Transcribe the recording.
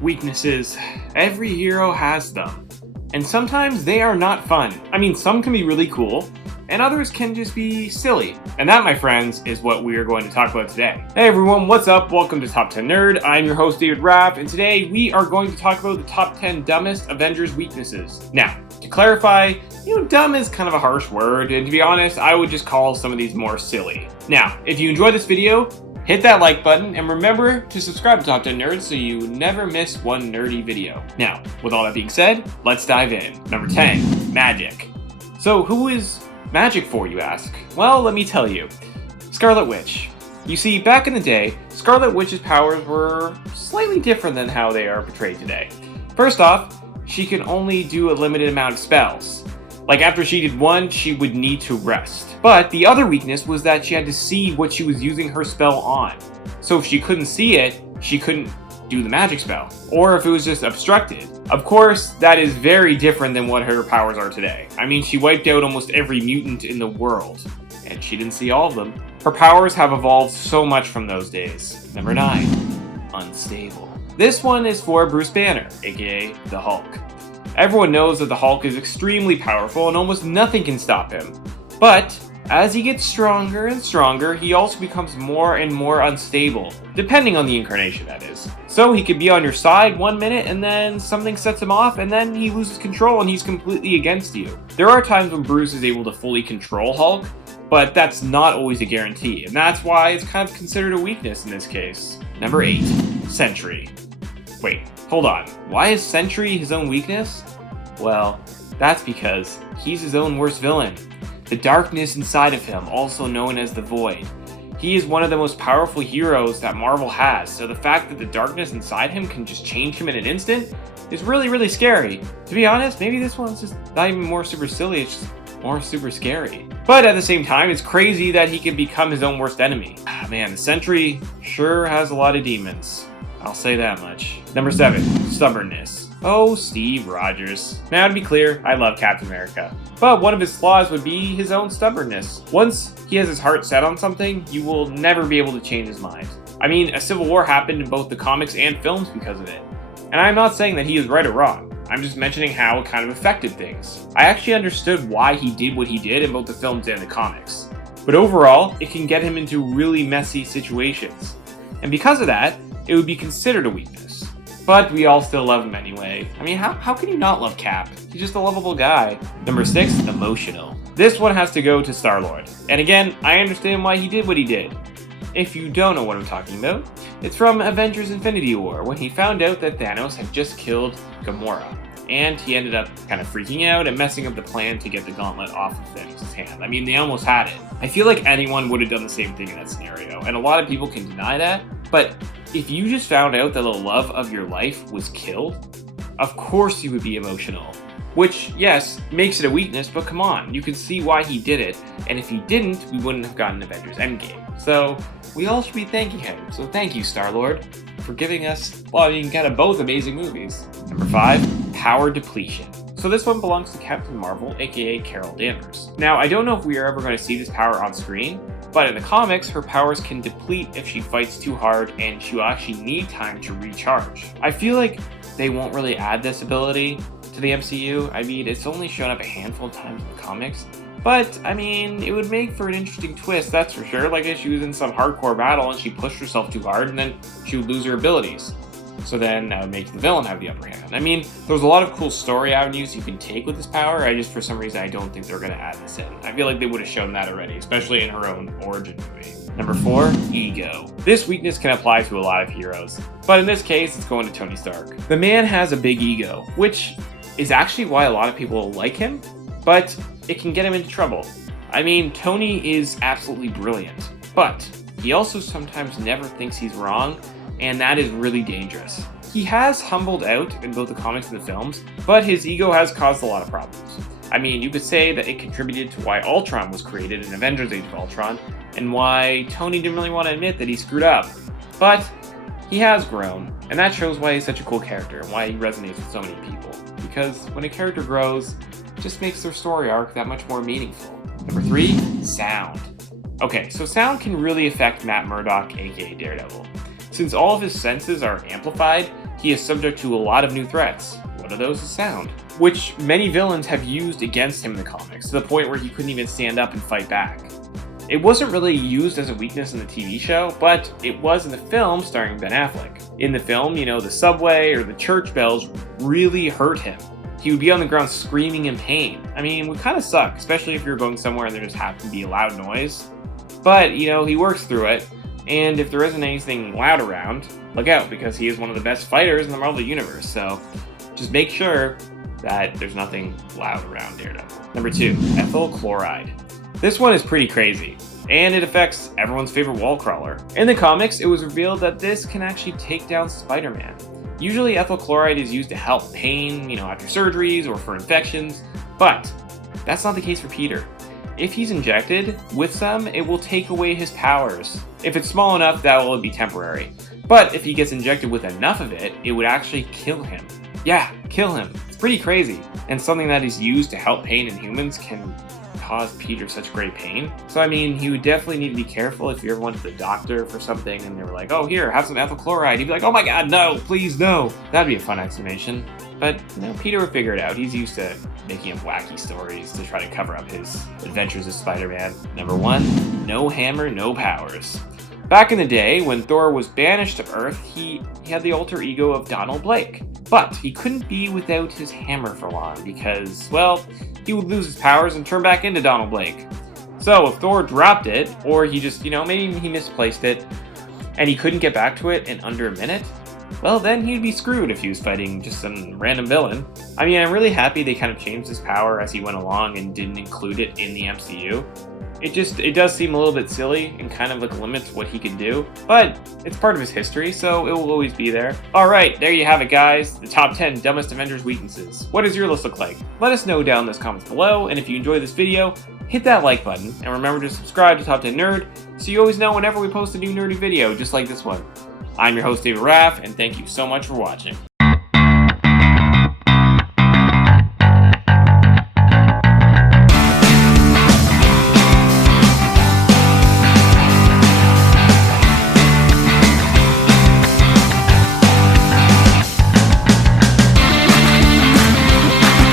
Weaknesses. Every hero has them. And sometimes they are not fun. I mean, some can be really cool, and others can just be silly. And that, my friends, is what we are going to talk about today. Hey everyone, what's up? Welcome to Top 10 Nerd. I'm your host, David Rapp, and today we are going to talk about the top 10 dumbest Avengers weaknesses. Now, to clarify, dumb is kind of a harsh word, and to be honest, I would just call some of these more silly. Now, if you enjoyed this video, hit that like button, and remember to subscribe to Top 10 Nerds so you never miss one nerdy video. Now, with all that being said, let's dive in. Number 10, magic. So who is magic for, you ask? Well, let me tell you. Scarlet Witch. You see, back in the day, Scarlet Witch's powers were slightly different than how they are portrayed today. First off, she can only do a limited amount of spells. Like after she did one, she would need to rest. But the other weakness was that she had to see what she was using her spell on. So if she couldn't see it, she couldn't do the magic spell. Or if it was just obstructed. Of course, that is very different than what her powers are today. I mean, she wiped out almost every mutant in the world. And she didn't see all of them. Her powers have evolved so much from those days. Number 9, unstable. This one is for Bruce Banner, aka the Hulk. Everyone knows that the Hulk is extremely powerful and almost nothing can stop him. But as he gets stronger and stronger, he also becomes more and more unstable, depending on the incarnation, that is. So he could be on your side 1 minute and then something sets him off and then he loses control and he's completely against you. There are times when Bruce is able to fully control Hulk, but that's not always a guarantee, and that's why it's kind of considered a weakness in this case. Number 8, SENTRY. Wait, hold on. Why is SENTRY his own weakness? Well, that's because he's his own worst villain. The darkness inside of him, also known as the Void. He is one of the most powerful heroes that Marvel has, so the fact that the darkness inside him can just change him in an instant is really, really scary. To be honest, maybe this one's just not even more super silly, it's just more super scary. But at the same time, it's crazy that he can become his own worst enemy. Man, the SENTRY sure has a lot of demons. I'll say that much. Number 7, stubbornness. Oh, Steve Rogers. Now, to be clear, I love Captain America. But one of his flaws would be his own stubbornness. Once he has his heart set on something, you will never be able to change his mind. I mean, a civil war happened in both the comics and films because of it. And I'm not saying that he is right or wrong. I'm just mentioning how it kind of affected things. I actually understood why he did what he did in both the films and the comics. But overall, it can get him into really messy situations. And because of that, it would be considered a weakness. But we all still love him anyway. I mean, how can you not love Cap? He's just a lovable guy. Number 6, emotional. This one has to go to Star-Lord. And again, I understand why he did what he did. If you don't know what I'm talking about, it's from Avengers Infinity War, when he found out that Thanos had just killed Gamora. And he ended up kind of freaking out and messing up the plan to get the gauntlet off of Thanos' hand. I mean, they almost had it. I feel like anyone would have done the same thing in that scenario, and a lot of people can deny that, but if you just found out that the love of your life was killed, of course you would be emotional. Which, yes, makes it a weakness, but come on, you can see why he did it, and if he didn't, we wouldn't have gotten Avengers Endgame. So, we all should be thanking him, so thank you, Star-Lord, for giving us, well, I mean, kind of both amazing movies. Number 5, power depletion. So this one belongs to Captain Marvel, aka Carol Danvers. Now, I don't know if we are ever going to see this power on screen, but in the comics, her powers can deplete if she fights too hard and she'll actually need time to recharge. I feel like they won't really add this ability to the MCU. I mean, it's only shown up a handful of times in the comics, but I mean, it would make for an interesting twist, that's for sure. Like if she was in some hardcore battle and she pushed herself too hard and then she would lose her abilities. So then that would make the villain have the upper hand. I mean, there's a lot of cool story avenues you can take with this power. For some reason, I don't think they're going to add this in. I feel like they would have shown that already, especially in her own origin movie. Number 4, ego. This weakness can apply to a lot of heroes, but in this case, it's going to Tony Stark. The man has a big ego, which is actually why a lot of people like him, but it can get him into trouble. I mean, Tony is absolutely brilliant, but he also sometimes never thinks he's wrong, and that is really dangerous. He has humbled out in both the comics and the films, but his ego has caused a lot of problems. I mean, you could say that it contributed to why Ultron was created in Avengers Age of Ultron, and why Tony didn't really want to admit that he screwed up. But he has grown, and that shows why he's such a cool character, and why he resonates with so many people. Because when a character grows, it just makes their story arc that much more meaningful. Number 3, sound. Okay, so sound can really affect Matt Murdock, aka Daredevil. Since all of his senses are amplified, he is subject to a lot of new threats. One of those is sound, which many villains have used against him in the comics, to the point where he couldn't even stand up and fight back. It wasn't really used as a weakness in the TV show, but it was in the film starring Ben Affleck. In the film, the subway or the church bells really hurt him. He would be on the ground screaming in pain. I mean, it would kind of suck, especially if you're going somewhere and there just happened to be a loud noise. But, he works through it, and if there isn't anything loud around, look out, because he is one of the best fighters in the Marvel Universe, so just make sure that there's nothing loud around Daredevil. Number 2, ethyl chloride. This one is pretty crazy, and it affects everyone's favorite wall crawler. In the comics, it was revealed that this can actually take down Spider-Man. Usually ethyl chloride is used to help pain, after surgeries or for infections, but that's not the case for Peter. If he's injected with some, it will take away his powers. If it's small enough, that will be temporary. But if he gets injected with enough of it, it would actually kill him. Yeah, kill him. It's pretty crazy. And something that is used to help pain in humans can cause Peter such great pain. So he would definitely need to be careful if you ever went to the doctor for something and they were like, oh, here, have some ethyl chloride. He'd be like, oh my god, no, please no. That'd be a fun explanation. But, Peter would figure it out. He's used to making up wacky stories to try to cover up his adventures as Spider-Man. Number 1, no hammer, no powers. Back in the day, when Thor was banished to Earth, he had the alter ego of Donald Blake. But he couldn't be without his hammer for long because, he would lose his powers and turn back into Donald Blake. So if Thor dropped it, or he just, maybe he misplaced it, and he couldn't get back to it in under a minute, then he'd be screwed if he was fighting just some random villain. I'm really happy they kind of changed his power as he went along and didn't include it in the MCU. It does seem a little bit silly and kind of limits what he can do, but it's part of his history, so it will always be there. Alright, there you have it guys, the top 10 dumbest Avengers weaknesses. What does your list look like? Let us know down in those comments below, and if you enjoyed this video, hit that like button, and remember to subscribe to Top 10 Nerd, so you always know whenever we post a new nerdy video, just like this one. I'm your host David Raff, and thank you so much for watching.